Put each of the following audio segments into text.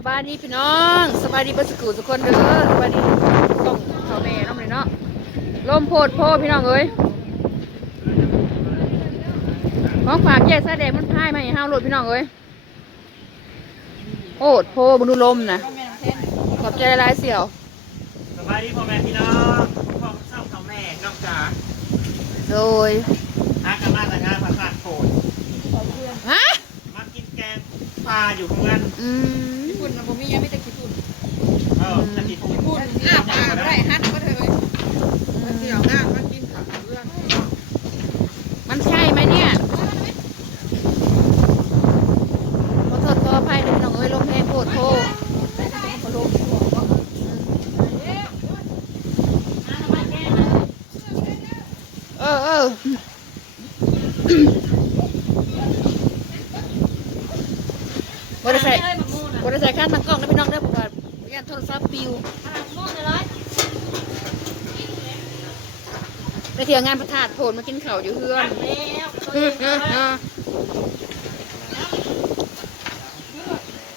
สบายดีพี่น้องสบายดีเบัสกูทุกคนเด้อสบายดีส่งเขาแม่น้องเลยเนาะลมโพดโพพี่น้องเอ้ยของฝากแย่ซาแดงมันพายมาให้ห้าวโหลดพี่น้องเอ้ยโอดโพบนดูลมนะขอบใจหลายๆเสี่ยวสบายดีพ่อแม่พี่น้องพ่อเศร้าเขาแม่น้องจ๋าโดยหากันมาแต่งงานผัดผัดโผล่ฮะมากินแกงปลาอยู่ข้างนั้นอืม ญี่ปุ่นนะผมมียังไม่แต่ญี่ปุ่น เออจะกิน ญี่ปุ่นอ้าวปากไรฮัทก็เถอะมันเกี่ยวงานมันกินผักเรื่อง มันใช่ไหมเนี่ยขอโทษขออภัยเลยพี่น้องเอ้ยลมแห้งโพดโพเออเออ บ่ได้ใส่บ่ได้ใส่ข้างตั้งกล้องนะพี่น้องเด้อผมว่าย่านโทรศัพท์ปิวไปเที่ยวงานประทาดโผลมากินข้าวอยู่เฮือน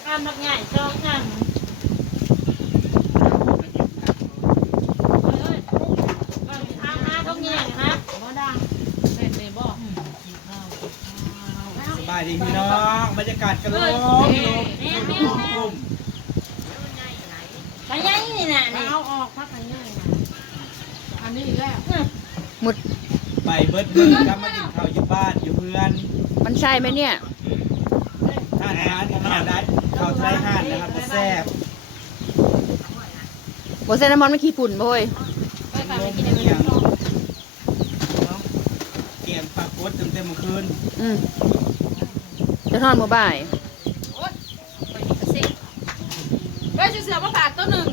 ทำแบบใหญ่จองกันเอ้ยทำมาต้องแย่งนะบ่ดัง เล่นเลยบ่ สบายดีพี่น้องบรรยา กาศกระโลมแม่แม่แม่ไปยังนี่น่ะนี่เอาออกพักอันนี้อันนี้แล้วหมุดไปเบิร์ดเบิร์ดกลับมากินข้าวอยู่บ้านอยู่เพื่อนมันใช่ไหมเนี่ยท่านอาหารขนาดได้ข้าวไทยห่านนะครับแซ่บโบเซนามอนไม่ขี้ฝุ่นบ่เฮ้ยไปฝากไปกินเอันนี้กมปากกดเต็มเต็มๆคืนอืม จะทอดมือบ่ายไปมีกระซิบไปเสือมาฝากตัวหนึ่ง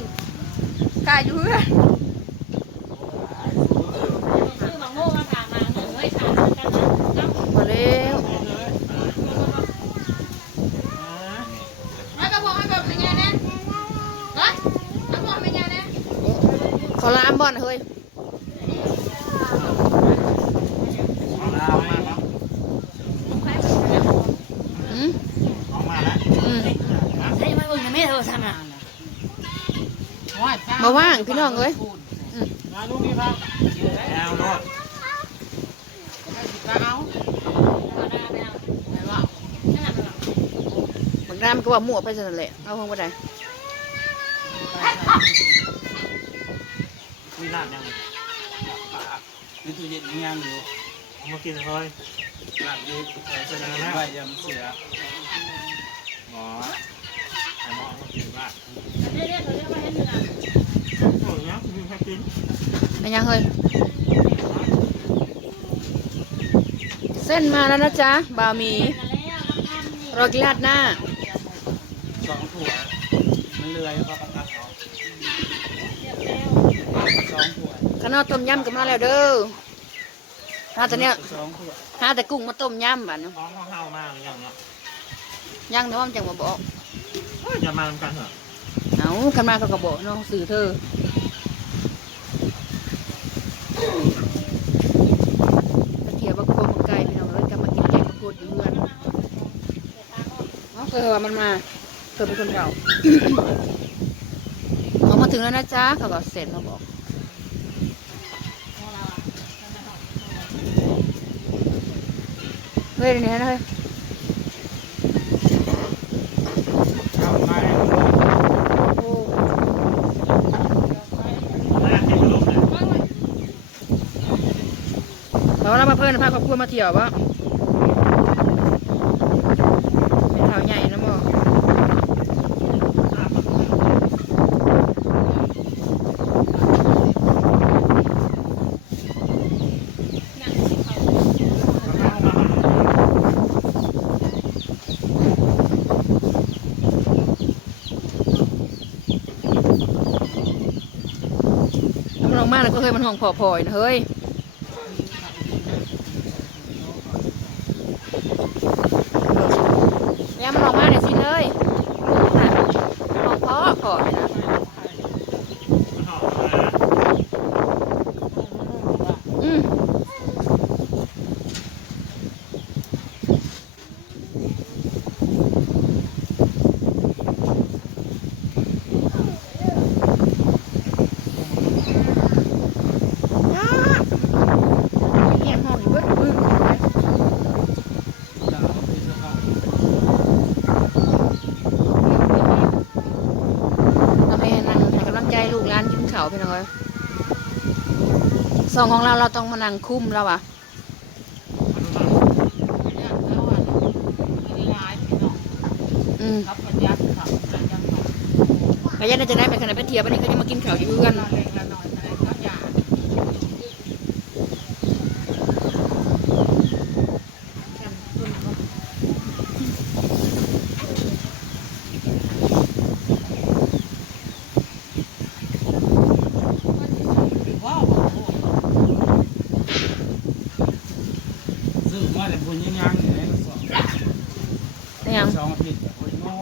กายอยู่เพื่อซื้อหมักโม่มาถามมาเฮ้ยถามกันนะมาเร็วไม่กระบอกไม่กระบอกเป็นไงนะฮะกระบอกเป็นไงนะขอลามบ่อนเฮ้ย ลาวมาแล้ว อืม ออกมาแล้ว อืม ให้ มาเบิ่งนะแม่เธอทำอะมาว่างพี่น้องเอ้ยมาลูกนี่ครับแล้วรถเอาบ่ได้ไม่เอาไหนวะนั่นน่ะบางด้านมันก็ว่ามั่วไปซะนั่นแหละเอาห้องบ่ได้มีน้ำยังในตู้เย็นมียังอยู่เอามากินเลยน้ำเย็นเสนอหน้าไว้ยำเสียหมอ ไอ้หมอมากินบ้างเรียกเรียกเรียกว่าให้เหนื่อยโอ้ยยังมีใครกินไม่ยังเฮ้ยเส้นมาแล้วนะจ๊ะบาวหมีกันแล้วมันทำนี่รอกินราดหน้าสองถั่วมันเลื่อยก็ประทัดเขาสองถั่วข้าวเหนอต้มยำก็มาแล้วเด้อถ้าแต่เนี้ยสองถั่วหาแต่กุ้งมาต้มยำบัดเนาะท้องเขาเห่ามากอย่างเงี้ยยังแต่ว่ามันจังบ่บอก จะมาทำกันเหรอเอาคันมาเขาก็บอกเนาะสื่อเธอตะเกียบบักโคมบักไก่พี่น้องเลยกลับมากินแกงบักโคดอยู่เรือนเนาะเคยว่ามันมาเคยเป็นคนเก่าเขามาถึงแล้วนะจ๊ะเขาก็เสร็จมาบอกเฮ้ยเดี๋ยวนี่นะเฮ้ย เอาไป โอ้ แล้วกินขนมเลย เราเรามาเพื่ อนพาครอบครัวมาเที่ยวปะเป็นเท้าใหญ่นะหมอน้ำลงมากแล้วก็เฮ้ยมันห้องพอพอยนะเฮ้ยมันออกมาเดี๋ยวสิเลยน่ะออกเพราะขอเลยนะ หอมมา อืม พี่น้องเอ้ยส องของเราเราต้องมานั่งคุ้มแล้วอะเนี่ยแล้วอะมีร้ายพี่น้องอืมครับปัญญาขับปัญญาขับกยันจะได้ไปขนาดไปเที่ยววันนี้ก็ยังมากินข้าวอยู่เพื่อน ละเล็กละหน่อยอะไรก็อย่า ว้าว ซื้อมาแต่บุญยังยังอยู่ในกระสอบ นี่ยัง สองอาทิตย์โอ้ยโง่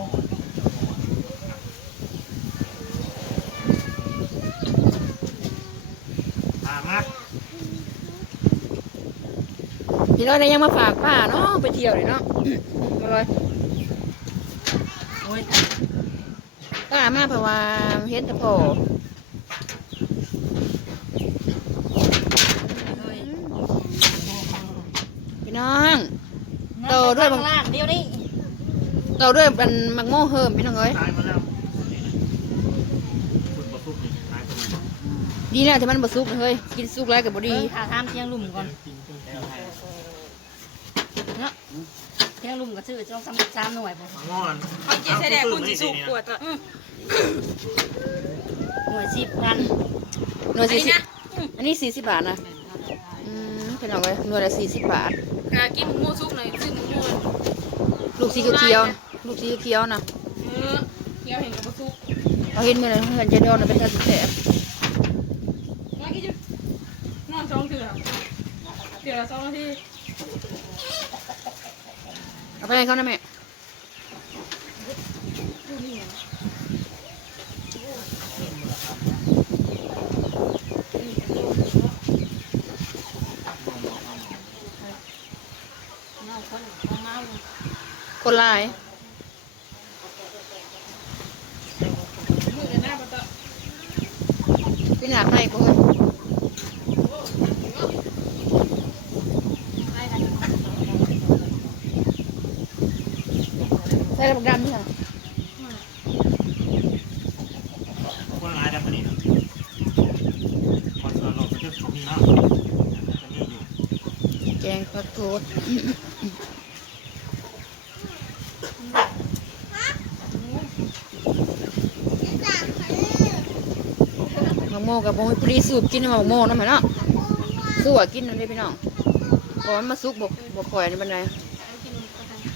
มามา พี่น้อยเนี่ยยังมาฝากป้าเนาะไปเที่ยวเลยเนาะมาเลยโอ้ยป้ามาเพราะว่าเห็นแต่พอพี่น้องโตด้วยบางล่างเดียวนี่โตด้วยมันมังโม่เฮิมพี่น้องเอ้ยตายมาแล้วคุณประทุกนี่ตายคนนี้ดีนะที่มันบสุกนะเฮ้ยกินสุกแล้วกับบดีหาทามเที่ยงลุ่มก่อน กินเครื่องแกงไทย เนาะเที่ ยงลุ่มก็ซื้อจ้องซ้ำซ้ำหน่วยบ่งอนเขาเจ๊แสดงคุณสิสุกกว่าตัวหน่วยสิบพันหน่วยอันสี่นี้สิบนะอันนี้สี่สิบบาทนะอืมพี่น้องเอ้ยหน่วยละสี่สิบบาทกากินหมูโม่ซุกหน่อยซื้อหมูโม่ลูกสีเขียวๆลูกสีเขียวๆนะเออเคี้ยวเห็นกับหมูซุกเราเห็นเมื่อไหร่เพื่อนจะโดนเป็นตาสุดแสบมากินจุนอนสองเถื่อเถื่อละสองนาทีเอา ไปให้เขานะแม่ คนลาย มือเดินหน้าปะตะ พี่หนาให้กูเฮ้ย ได้กัน ใส่ระบบดำนี่ค่ะคนร้ายได้คนนี้นะคนสอนเราจะชมนี่นะจะมีอยู่แกงขอโทษมังโมกับโมยปรีสูบกินมังโมนั่นไหมเนาะสู้กินนั่นเด้พี่น้องบอมันมาซุกบกบอกคอยในบันได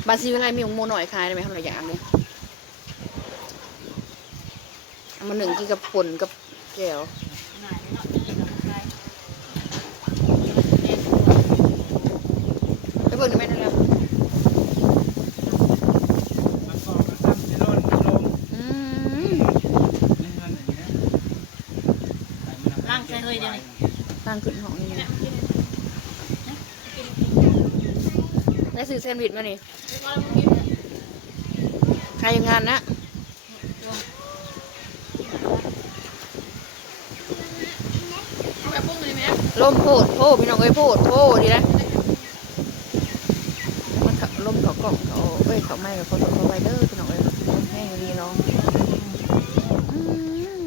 บาซิลอะไรมีมังโมหน่อยขายได้ไหมครับหลายอย่างเลยเอามาหนึ่งกินกับป่นกับแก้วหน่ายเนาะไปไปเบิ่งหน่อยแม่นั่นแล้วมันก็กระซ้ำจะโดนกระลงอืมเล่นกันอย่างเงี้ยล่างใส่เลยเดี๋ยวนี้ ตั้งขึ้นห้องนี่นะ ได้ซื้อแซนด์วิชมานี่ใครยังงานนะลมโพดโพพี่น้องเอ้ยโพดโพดีนะมันลมเขากล่องเขาเอ้ยเขาไม่เขาเขาไวเด้อพี่น้องเอ้ยลมแห้งดีนาะอืม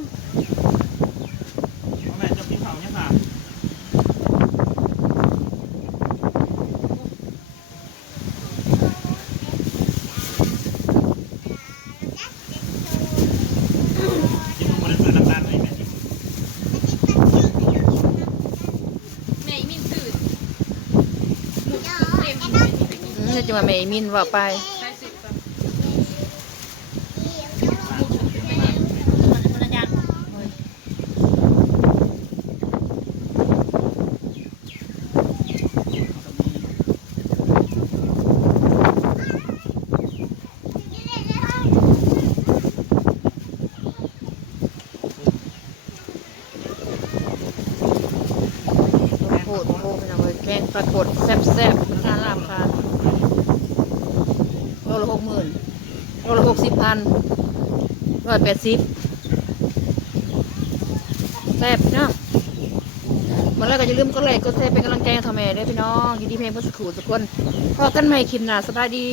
แม่จะกินข้าวเนี่ยค่ะ กินมันได้เพื่อนนานๆเลยแม่ที่ แม่มินสื่อหมุกเต็มเลย อืม จะมาเมยมินว่าไป ใช้สื่อก่อน คนละอย่าง โพดโพดพี่น้องเอ้ยแกงปลากดแซ่บแซ่บทานลาบค่ะโลละหกหมื่นโลละหกสิบพันร้อยแปดสิบแซ่บเนาะมาแล้วก็อย่าลืมกดไลค์กดแชร์เป็นกำลังใจให้ทอมแม่ด้วยพี่น้องยินดีเพลงเพื่อสักครู่ทุกคนพอกันใหม่คลิปหน้าสบายดี